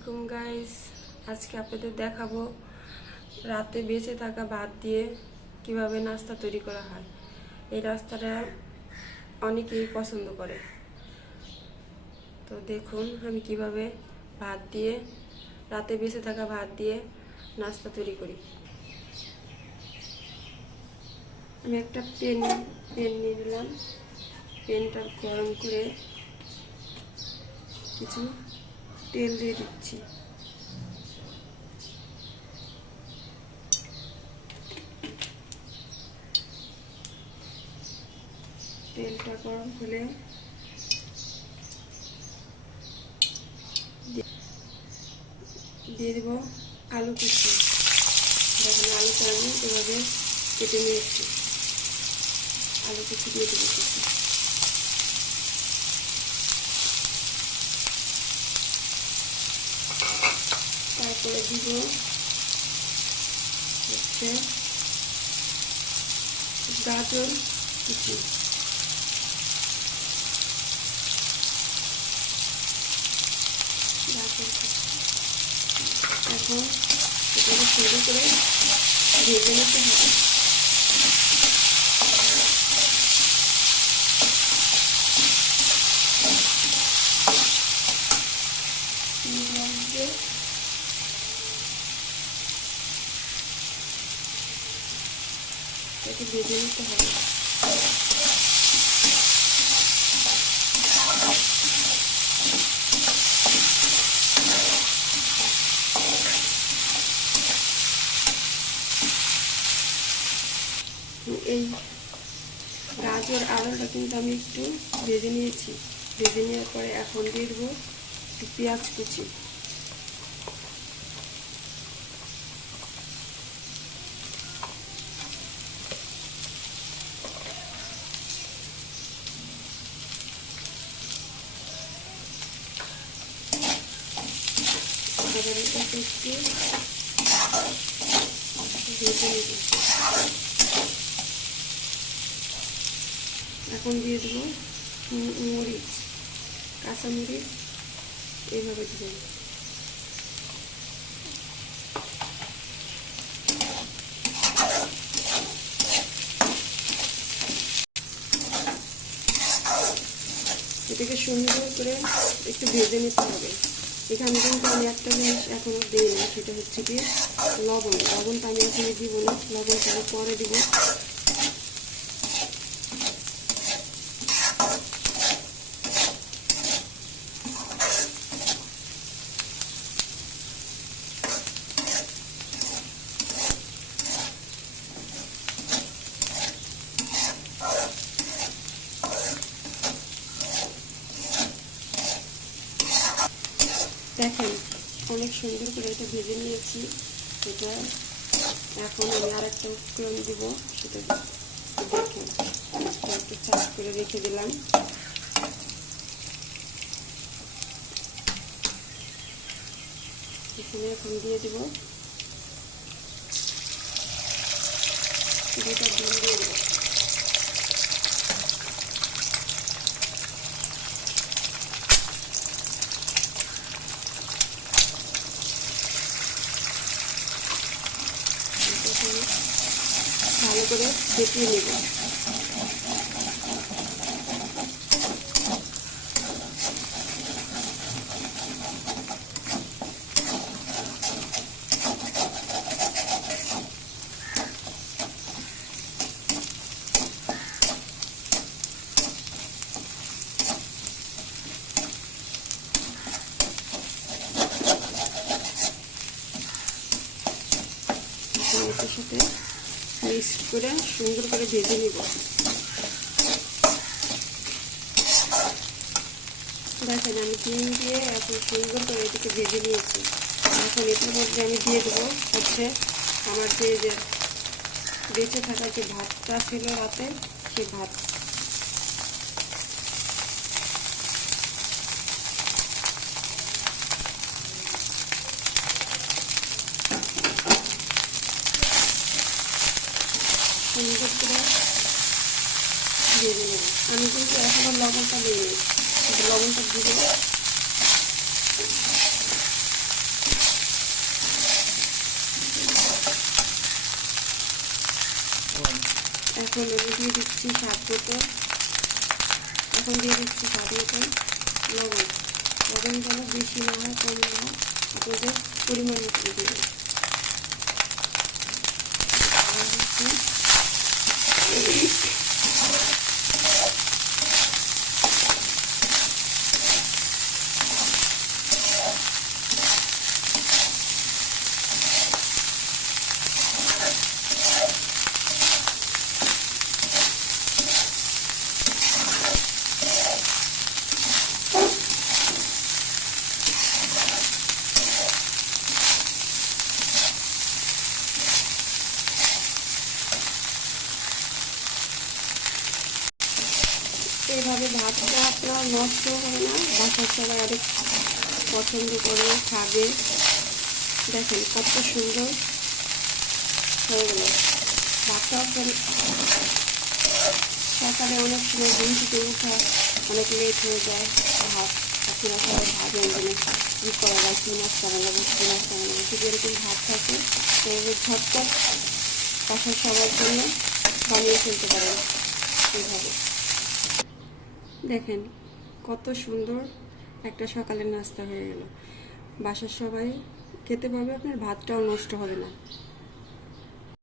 আলাইকুম গাইস, আজকে আপনাদের দেখাবো রাতে বেঁচে থাকা ভাত দিয়ে কিভাবে নাস্তা তৈরি করা হয়। এই নাস্তাটা অনেকেই পছন্দ করে। তো দেখুন আমি কিভাবে রাতে বেঁচে থাকা ভাত দিয়ে নাস্তা তৈরি করি। আমি একটা পেন নিয়ে নিলাম। পেনটা গরম করে কিছু তেল দিয়ে দিচ্ছি। তেলটা গরম হলে দিয়ে দেব আলু কুচি। দেখুন আলুটা আমি এভাবে কেটে নিয়েছি। আলু কুচি দিয়ে দেবো কিছু। তারপরে দিব হচ্ছে গাজর কুচি। এখন এটাকে সুন্দর করে ভেজে নিতে হবে। এটাকে ভেজে নিতে হবে। এই গাজর আলুটা কিন্তু আমি একটু ভেজে নিয়েছি। ভেজে নেওয়ার পরে এখন দিয়ে দেবো একটু পেঁয়াজ কুচি। এটাকে একটু ভেজে নেব। এখন দিয়ে দেবো মরিচ, কাঁচামরিচ এইভাবে দেবেন। এটাকে সুন্দর করে একটু ভেজে নিতে হবে। এখানে কিন্তু আমি একটা জিনিস এখনো দিইনি, সেটা হচ্ছে কি লবণ। লবণটা আমি এখানে দিব না, লবণটা আমি পরে দিব। দেখেন অনেক সুন্দর করে এটা ভেজে নিয়েছি। এটা এখন আমি আর একটা উপকরণ দিব, সেটা দেখেন একটু চাপ করে রেখে দিলাম। এখানে এখন দিয়ে দেব দুটা ডিম দিয়ে দেবো। ভালো করে ফেটিয়ে নেব। এটার সাথে মিক্স করে সুন্দর করে ভেজে নিব। দেখেন আমি ডিম দিয়ে এখন সুন্দর করে এটাকে ভেজে নিয়েছি। এখন এটার মধ্যে আমি দিয়ে দেবো হচ্ছে আমার যে বেঁচে থাকা যে ভাতটা ছিল রাতে, সেই ভাত। সুন্দর করে ভেজে নেব। আমি কিন্তু এখনো লবণটা নিয়ে লবণটা দিব। এখন আমি দিয়ে দিচ্ছি স্বাদ মতো, এখন দিয়ে দিচ্ছি স্বাদ মতন লবণ। লবণ যেন বেশি না হয় কম না হয়, আপনাদের পরিমাণ মতো দেবেন। এইভাবে ভাতটা আপনার নষ্ট হবে না, বাসার সবাই অনেক পছন্দ করে খাবে। দেখেন কত সুন্দর হয়ে গেল ভাতটা। সকালে অনেক সময় ঘুম থেকে ওঠা অনেক লেট হয়ে যায়, ভাত আপনারা সবাই ভাবেন যে কী করা যায়, কী নাস্তা বানাবো, কী নাস্তা বানাবো। যদি এরকম ভাত থাকে তাহলে ঝটপট বাসার সবার জন্য বানিয়ে ফেলতে পারেন। এইভাবে দেখেন কত সুন্দর একটা সকালের নাস্তা হয়ে গেল। বাসার সবাই খেতে পারবে, আপনার ভাতটাও নষ্ট হবে না।